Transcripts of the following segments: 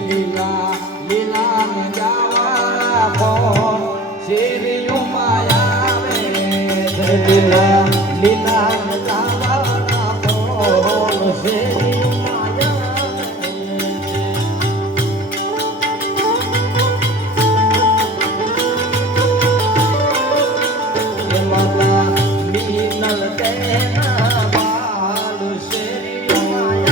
લીલા લીલા ને જાવા કોણ શેરીઓમાં આવે લીલા લીલા ને જાવા કોણ શેરીઓમાં આવે માતા મીનલ તેના બાલ શેરીઓમાં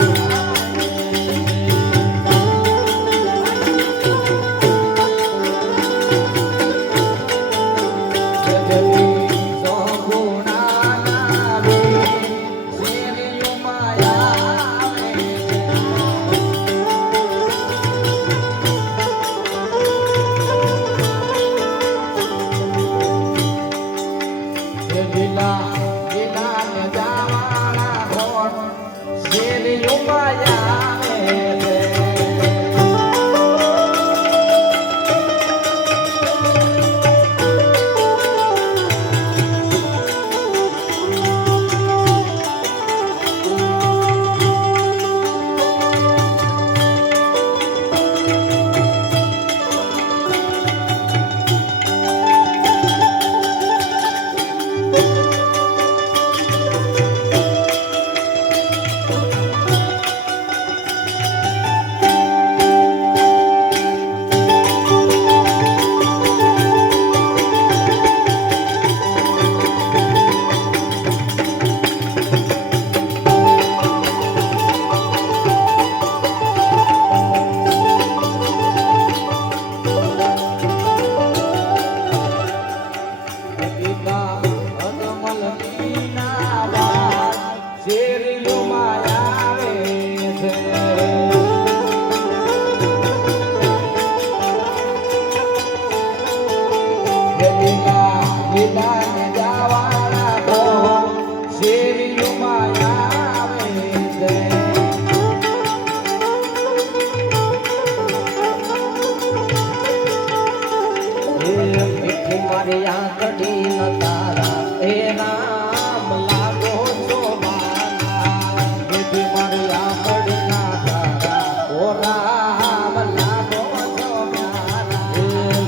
મારી આંખડી ન તારા એ નામ લાગો છો મારા બેટી મારી આંખડી ના તારા ઓ રામ લાગો છો મારા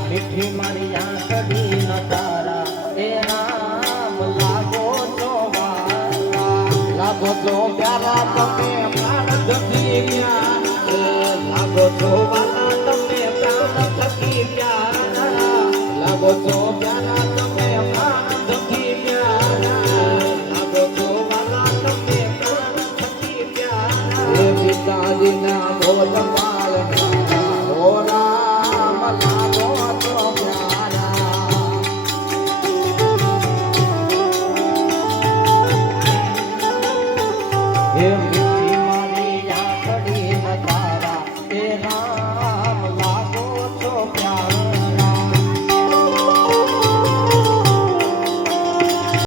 બેટી મારી આંખડી ન તારા એ નામ લાગો છો મારા લાગો છો પ્યારા તમે પ્રાણ જતી લાગો છો